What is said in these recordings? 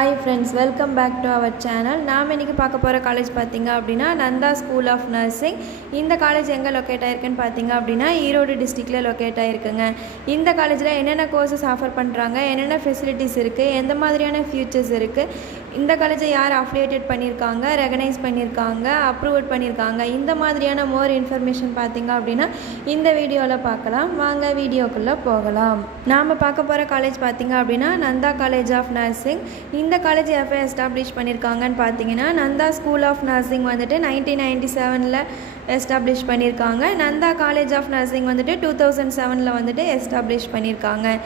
Hi friends, welcome back to our channel. நாம் இன்னைக்கு பார்க்க போற காலேஜ் பாத்தீங்க அப்படினா நந்தா ஸ்கூல் ஆஃப் நர்சிங். இந்த காலேஜ் எங்க லொகேட் ஆயிருக்குன்னு பாத்தீங்க அப்படினா ஈரோடு டிஸ்ட்ரிக்ட்ல லொகேட் ஆயிருக்குங்க. இந்த காலேஜ்ல என்னென்ன கோர்சஸ் ஆஃபர் பண்றாங்க, என்னென்ன ஃபெசிலிட்டிஸ் இருக்கு, எந்த மாதிரியான ஃபியூச்சர்ஸ் இருக்கு, இந்த காலேஜை யார் அஃபிலியேட்டட் பண்ணியிருக்காங்க, ரெகனைஸ் பண்ணியிருக்காங்க, அப்ரூவ் பண்ணியிருக்காங்க, இந்த மாதிரியான மோர் இன்ஃபர்மேஷன் பார்த்தீங்க அப்படின்னா இந்த வீடியோவில் பார்க்கலாம். வாங்க வீடியோக்குள்ளே போகலாம். நாம் பார்க்க போகிற காலேஜ் பார்த்தீங்க அப்படின்னா நந்தா காலேஜ் ஆஃப் நர்சிங். இந்த காலேஜ் எப்போ எஸ்டாப்ளிஷ் பண்ணியிருக்காங்கன்னு பார்த்தீங்கன்னா நந்தா ஸ்கூல் ஆஃப் நர்சிங் வந்துட்டு 1997 எஸ்டாப்ளிஷ் பண்ணியிருக்காங்க. நந்தா காலேஜ் ஆஃப் நர்சிங் வந்துட்டு 2007 வந்துட்டு எஸ்டாப்ளிஷ் பண்ணியிருக்காங்க.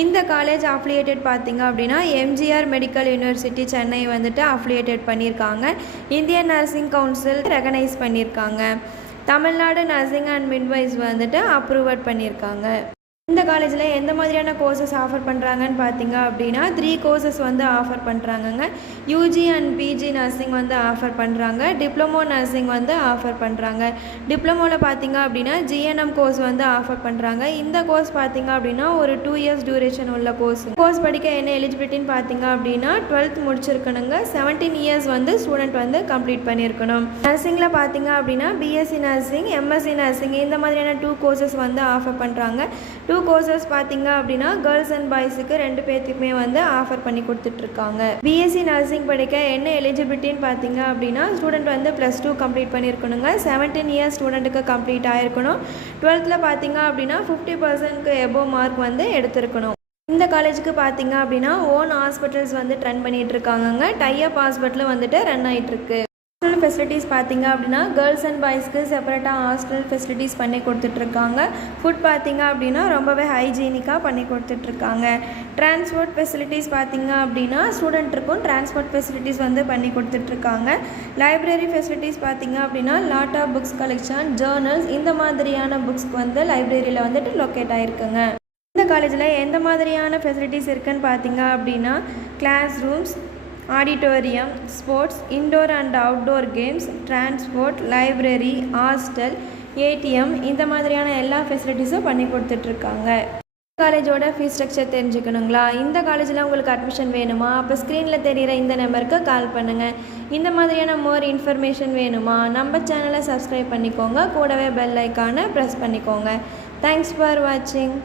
இந்த காலேஜ் அஃபிலியேட்டட் பார்த்தீங்க அப்படின்னா எம்ஜிஆர் மெடிக்கல் யூனிவர்சிட்டி சென்னை வந்துட்டு அஃபிலியேட்டட் பண்ணியிருக்காங்க. இந்தியன் நர்சிங் கவுன்சில் ரெகனைஸ் பண்ணியிருக்காங்க. தமிழ்நாடு நர்சிங் அண்ட் மிட்வைஸ் வந்துட்டு அப்ரூவ் பண்ணியிருக்காங்க. இந்த காலேஜில் எந்த மாதிரியான கோர்சஸ் ஆஃபர் பண்ணுறாங்கன்னு பார்த்தீங்க அப்படின்னா 3 கோர்சஸ் வந்து ஆஃபர் பண்ணுறாங்கங்க. யூஜி அண்ட் பிஜி நர்சிங் வந்து ஆஃபர் பண்ணுறாங்க. டிப்ளமோ நர்சிங் வந்து ஆஃபர் பண்ணுறாங்க. டிப்ளமோவில் பார்த்தீங்க அப்படின்னா ஜிஎன்எம் கோர்ஸ் வந்து ஆஃபர் பண்ணுறாங்க. இந்த கோர்ஸ் பார்த்தீங்க அப்படின்னா ஒரு 2 இயர்ஸ் டியூரேஷன் உள்ள கோர்ஸ் படிக்க என்ன எலிஜிபிலிட்டின்னு பார்த்தீங்க அப்படின்னா 12th முடிச்சிருக்கணுங்க. 17 இயர்ஸ் வந்து ஸ்டூடெண்ட் வந்து கம்ப்ளீட் பண்ணியிருக்கணும். நர்சிங்கில் பார்த்தீங்க அப்படின்னா பிஎஸ்சி நர்சிங், எம்எஸ்சி நர்சிங் இந்த மாதிரியான 2 கோர்சஸ் வந்து ஆஃபர் பண்ணுறாங்க. 2 கோர்சஸ் பார்த்தீங்க அப்படின்னா கேர்ள்ஸ் அண்ட் பாய்ஸுக்கு 2 பேர்த்துக்குமே வந்து ஆஃபர் பண்ணி கொடுத்துட்ருக்காங்க. பிஎஸ்சி நர்சிங் படிக்க என்ன எலிஜிபிலிட்டின்னு பார்த்தீங்க அப்படின்னா ஸ்டூடெண்ட் வந்து +2 கம்ப்ளீட் பண்ணியிருக்கணுங்க. 17 இயர்ஸ் ஸ்டூடெண்ட்டுக்கு கம்ப்ளீட் ஆகிருக்கணும். 12th பார்த்தீங்க அப்படின்னா 50%க்கு எபோவ் மார்க் வந்து எடுத்திருக்கணும். இந்த காலேஜுக்கு பார்த்தீங்க அப்படின்னா ஓன் ஹாஸ்பிட்டல்ஸ் வந்து ரன் பண்ணிகிட்டு இருக்காங்கங்க. டைஅப் ஹாஸ்பிட்டலும் வந்துட்டு ரன் ஆகிட்டுருக்கு. ஹாஸ்டல் ஃபெசிலிட்டிஸ் பார்த்தீங்க அப்படின்னா கேர்ள்ஸ் அண்ட் பாய்ஸ்க்கு செப்பரேட்டாக ஹாஸ்டல் ஃபெசிலிட்டிஸ் பண்ணி கொடுத்துட்ருக்காங்க. ஃபுட் பார்த்தீங்க அப்படின்னா ரொம்பவே ஹைஜீனிக்காக பண்ணி கொடுத்துட்ருக்காங்க. டிரான்ஸ்போர்ட் ஃபெசிலிட்டிஸ் பார்த்தீங்க அப்படின்னா ஸ்டூடெண்ட்டுக்கும் டிரான்ஸ்போர்ட் ஃபெசிலிட்டிஸ் வந்து பண்ணி கொடுத்துட்ருக்காங்க. லைப்ரரி ஃபெசிலிட்டிஸ் பார்த்தீங்க அப்படின்னா lot of books collection, journals இந்த மாதிரியான புக்ஸ்க்கு வந்து லைப்ரரியில் வந்துட்டு லொக்கேட் ஆகிருக்குங்க. இந்த காலேஜில் எந்த மாதிரியான ஃபெசிலிட்டிஸ் இருக்குதுன்னு பார்த்தீங்க அப்படின்னா classrooms, auditorium, sports, indoor and outdoor games, transport, library, hostel, ATM இந்த மாதிரியான எல்லா ஃபெசிலிட்டிஸும் பண்ணி கொடுத்துட்ருக்காங்க. காலேஜோட ஃபீஸ் ஸ்ட்ரக்சர் தெரிஞ்சுக்கணுங்களா? இந்த காலேஜில் உங்களுக்கு அட்மிஷன் வேணுமா? அப்போ ஸ்க்ரீனில் தெரிகிற இந்த நம்பருக்கு கால் பண்ணுங்கள். இந்த மாதிரியான மோர் இன்ஃபர்மேஷன் வேணுமா? நம்ம சேனலை சப்ஸ்கிரைப் பண்ணிக்கோங்க. கூடவே பெல் ஐக்கானை ப்ரெஸ் பண்ணிக்கோங்க. தேங்க்ஸ் ஃபார் வாட்சிங்.